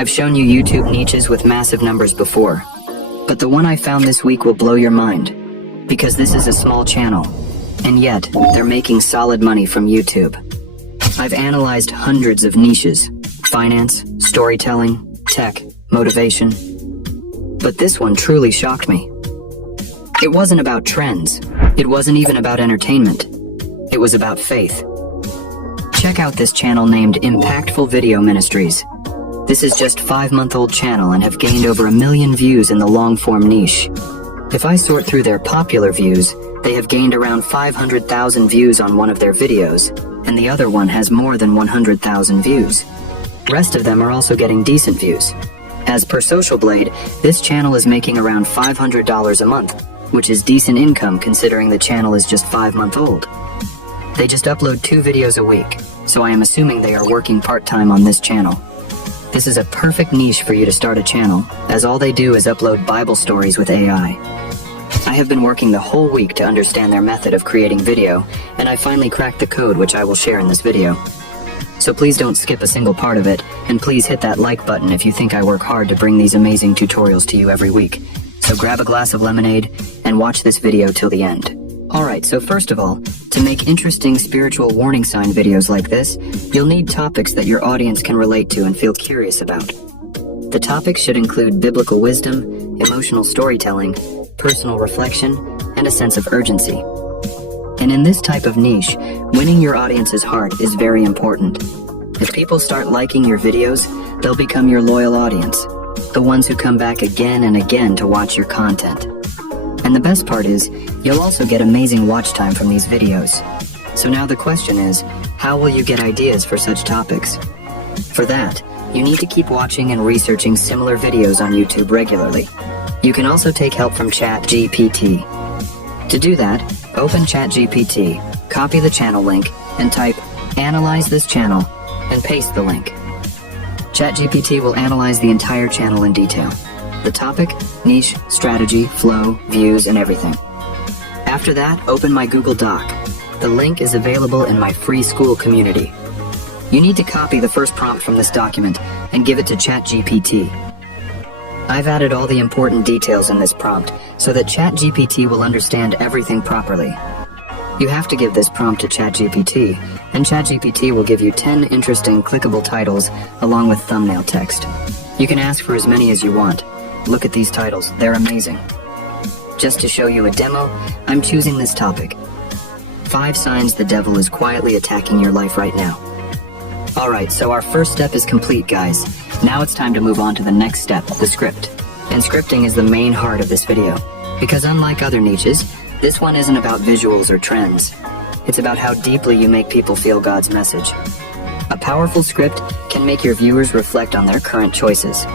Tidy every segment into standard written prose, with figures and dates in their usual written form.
I've shown you YouTube niches with massive numbers before, but the one I found this week will blow your mind, because this is a small channel, and yet they're making solid money from YouTube. I've analyzed hundreds of niches: finance, storytelling, tech, motivation, but this one truly shocked me. It wasn't about trends. It wasn't even about entertainment. It was about faith. Check out this channel named Impactful Video Ministries. This is just a 5-month-old channel and have gained over 1 million views in the long-form niche. If I sort through their popular views, they have gained around 500,000 views on one of their videos, and the other one has more than 100,000 views. Rest of them are also getting decent views. As per Social Blade, this channel is making around $500 a month, which is decent income considering the channel is just 5-month-old. They just upload 2 videos a week, so I am assuming they are working part-time on this channel. This is a perfect niche for you to start a channel, as all they do is upload Bible stories with AI. I have been working the whole week to understand their method of creating video, and I finally cracked the code, which I will share in this video. So please don't skip a single part of it, and please hit that like button if you think I work hard to bring these amazing tutorials to you every week. So grab a glass of lemonade and watch this video till the end. Alright, so first of all, to make interesting spiritual warning sign videos like this, you'll need topics that your audience can relate to and feel curious about. The topics should include biblical wisdom, emotional storytelling, personal reflection, and a sense of urgency. And in this type of niche, winning your audience's heart is very important. If people start liking your videos, they'll become your loyal audience, the ones who come back again and again to watch your content. And the best part is, you'll also get amazing watch time from these videos. So now the question is, how will you get ideas for such topics? For that, you need to keep watching and researching similar videos on YouTube regularly. You can also take help from ChatGPT. To do that, open ChatGPT, copy the channel link, and type, "Analyze this channel," and paste the link. ChatGPT will analyze the entire channel in detail. The topic, niche, strategy, flow, views, and everything. After that, open my Google Doc. The link is available in my free school community. You need to copy the first prompt from this document and give it to ChatGPT. I've added all the important details in this prompt so that ChatGPT will understand everything properly. You have to give this prompt to ChatGPT, and ChatGPT will give you 10 interesting clickable titles along with thumbnail text. You can ask for as many as you want. Look at these titles, they're amazing. Just to show you a demo, I'm choosing this topic: 5 signs the devil is quietly attacking your life right now. Alright, so our first step is complete, guys. Now it's time to move on to the next step, the script. And scripting is the main heart of this video, because unlike other niches, this one isn't about visuals or trends. It's about how deeply you make people feel God's message. A powerful script can make your viewers reflect on their current choices.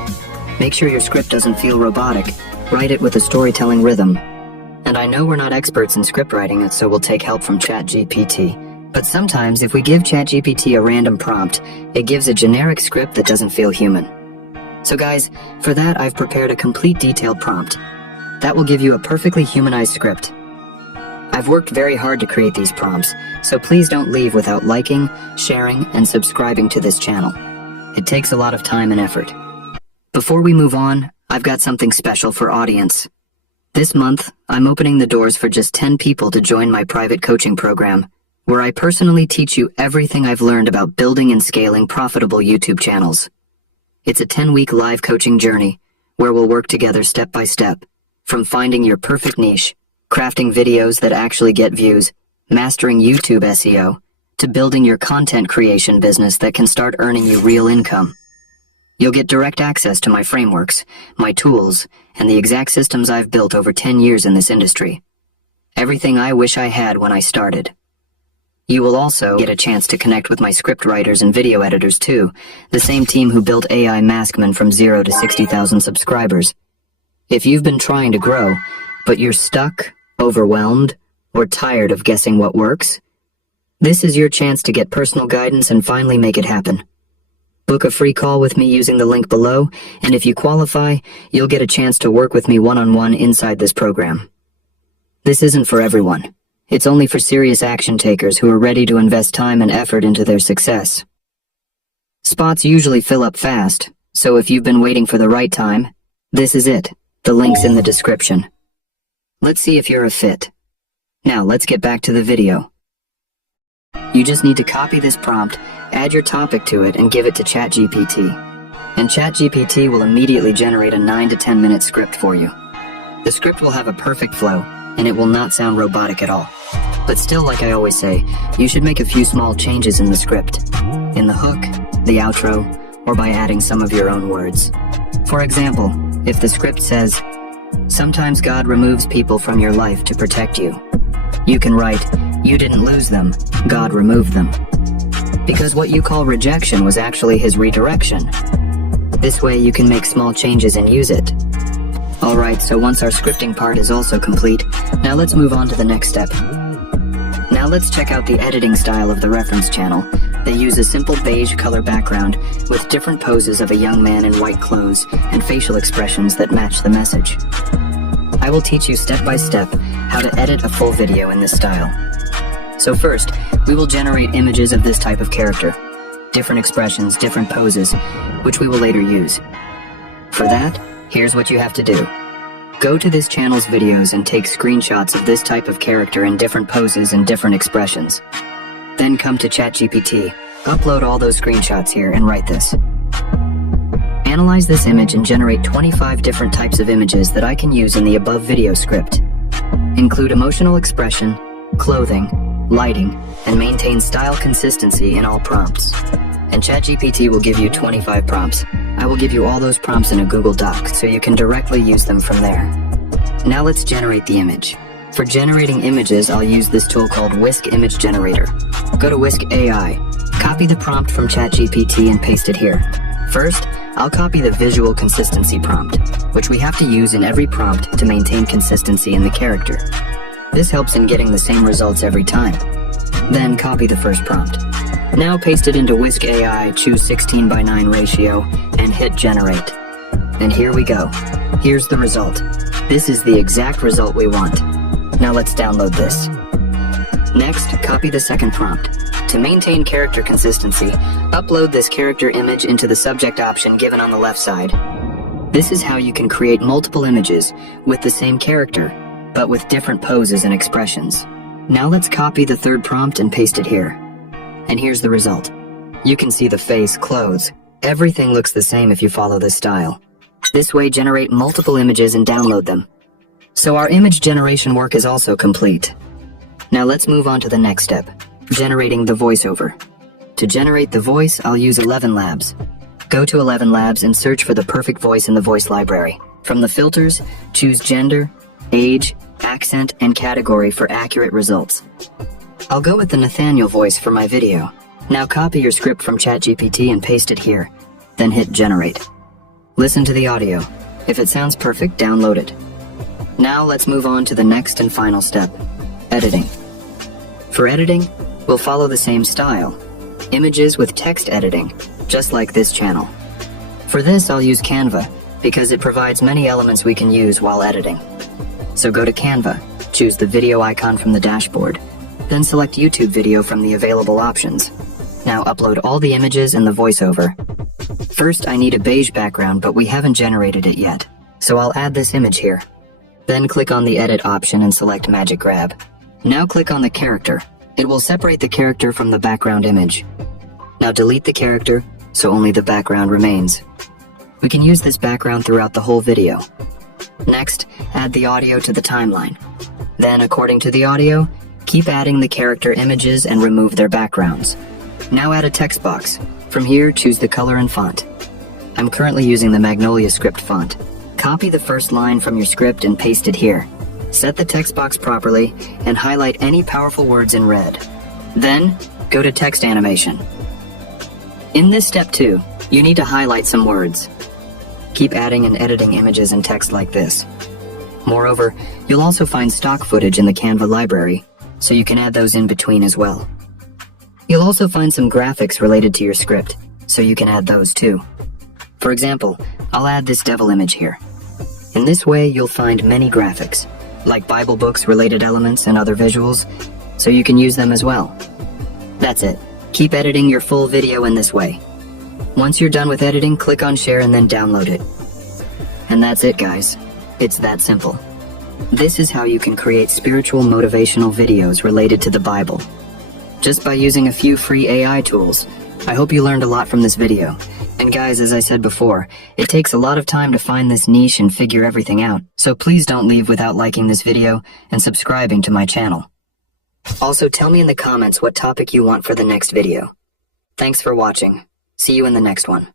Make sure your script doesn't feel robotic. Write it with a storytelling rhythm. And I know we're not experts in script writing, so we'll take help from ChatGPT. But sometimes if we give ChatGPT a random prompt, it gives a generic script that doesn't feel human. So guys, for that I've prepared a complete detailed prompt. That will give you a perfectly humanized script. I've worked very hard to create these prompts, so please don't leave without liking, sharing, and subscribing to this channel. It takes a lot of time and effort. Before we move on, I've got something special for audience. This month, I'm opening the doors for just 10 people to join my private coaching program, where I personally teach you everything I've learned about building and scaling profitable YouTube channels. It's a 10-week live coaching journey, where we'll work together step by step, from finding your perfect niche, crafting videos that actually get views, mastering YouTube SEO, to building your content creation business that can start earning you real income. You'll get direct access to my frameworks, my tools, and the exact systems I've built over 10 years in this industry. Everything I wish I had when I started. You will also get a chance to connect with my script writers and video editors too, the same team who built AI Maskman from 0 to 60,000 subscribers. If you've been trying to grow, but you're stuck, overwhelmed, or tired of guessing what works, this is your chance to get personal guidance and finally make it happen. Book a free call with me using the link below, and if you qualify, you'll get a chance to work with me one-on-one inside this program. This isn't for everyone. It's only for serious action takers who are ready to invest time and effort into their success. Spots usually fill up fast, So if you've been waiting for the right time, this is it. The link's in the description. Let's see if you're a fit. Now let's get back to the video. You just need to copy this prompt, add your topic to it, and give it to ChatGPT. And ChatGPT will immediately generate a 9 to 10 minute script for you. The script will have a perfect flow, and it will not sound robotic at all. But still, like I always say, you should make a few small changes in the script. In the hook, the outro, or by adding some of your own words. For example, if the script says, "Sometimes God removes people from your life to protect you," you can write, "You didn't lose them, God removed them." Because what you call rejection was actually his redirection. This way you can make small changes and use it. Alright, so once our scripting part is also complete, now let's move on to the next step. Now let's check out the editing style of the reference channel. They use a simple beige color background with different poses of a young man in white clothes and facial expressions that match the message. I will teach you step by step how to edit a full video in this style. So first, we will generate images of this type of character. Different expressions, different poses, which we will later use. For that, here's what you have to do. Go to this channel's videos and take screenshots of this type of character in different poses and different expressions. Then come to ChatGPT, upload all those screenshots here and write this. Analyze this image and generate 25 different types of images that I can use in the above video script. Include emotional expression, clothing, lighting, and maintain style consistency in all prompts. And ChatGPT will give you 25 prompts. I will give you all those prompts in a Google Doc so you can directly use them from there. Now let's generate the image. For generating images, I'll use this tool called Whisk Image Generator. Go to Whisk AI, copy the prompt from ChatGPT and paste it here. First, I'll copy the visual consistency prompt, which we have to use in every prompt to maintain consistency in the character. This helps in getting the same results every time. Then copy the first prompt. Now paste it into Whisk AI, choose 16:9 ratio, and hit generate. And here we go. Here's the result. This is the exact result we want. Now let's download this. Next, copy the second prompt. To maintain character consistency, upload this character image into the subject option given on the left side. This is how you can create multiple images with the same character, but with different poses and expressions. Now let's copy the third prompt and paste it here. And here's the result. You can see the face, clothes. Everything looks the same if you follow this style. This way, generate multiple images and download them. So our image generation work is also complete. Now let's move on to the next step, generating the voiceover. To generate the voice, I'll use 11 Labs. Go to 11 Labs and search for the perfect voice in the voice library. From the filters, choose gender, age, accent, and category for accurate results. I'll go with the Nathaniel voice for my video. Now copy your script from ChatGPT and paste it here, then hit generate. Listen to the audio. If it sounds perfect, download it. Now let's move on to the next and final step, editing. For editing, we'll follow the same style, images with text editing, just like this channel. For this, I'll use Canva, because it provides many elements we can use while editing. So go to Canva, choose the video icon from the dashboard, then select YouTube video from the available options. Now upload all the images and the voiceover. First, I need a beige background, but we haven't generated it yet, so I'll add this image here. Then click on the edit option and select Magic Grab. Now click on the character. It will separate the character from the background image. Now delete the character, so only the background remains. We can use this background throughout the whole video. Next, add the audio to the timeline. Then, according to the audio, keep adding the character images and remove their backgrounds. Now add a text box. From here, choose the color and font. I'm currently using the Magnolia script font. Copy the first line from your script and paste it here. Set the text box properly and highlight any powerful words in red. Then, go to text animation. In this step 2, you need to highlight some words. Keep adding and editing images and text like this. Moreover, you'll also find stock footage in the Canva library, so you can add those in between as well. You'll also find some graphics related to your script, so you can add those too. For example, I'll add this devil image here. In this way, you'll find many graphics, like Bible books related elements and other visuals, so you can use them as well. That's it. Keep editing your full video in this way. Once you're done with editing, click on share and then download it. And that's it, guys. It's that simple. This is how you can create spiritual motivational videos related to the Bible, just by using a few free AI tools. I hope you learned a lot from this video. And guys, as I said before, it takes a lot of time to find this niche and figure everything out, so please don't leave without liking this video and subscribing to my channel. Also, tell me in the comments what topic you want for the next video. Thanks for watching. See you in the next one.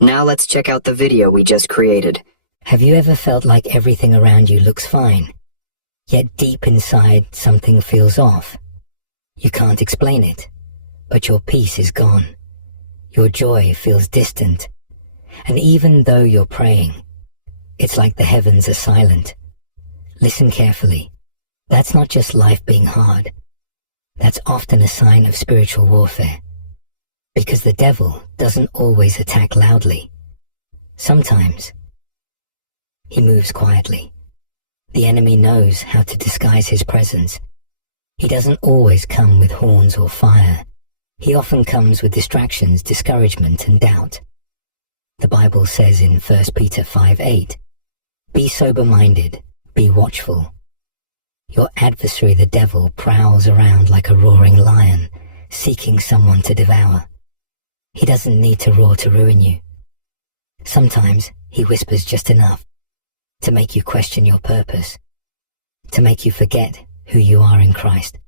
Now let's check out the video we just created. Have you ever felt like everything around you looks fine, yet deep inside something feels off? You can't explain it, but your peace is gone. Your joy feels distant, and even though you're praying, it's like the heavens are silent. Listen carefully. That's not just life being hard. That's often a sign of spiritual warfare. Because the devil doesn't always attack loudly. Sometimes he moves quietly. The enemy knows how to disguise his presence. He doesn't always come with horns or fire. He often comes with distractions, discouragement, and doubt. The Bible says in 1 Peter 5:8, "Be sober-minded, be watchful." Your adversary, the devil, prowls around like a roaring lion, seeking someone to devour. He doesn't need to roar to ruin you. Sometimes he whispers just enough to make you question your purpose, to make you forget who you are in Christ.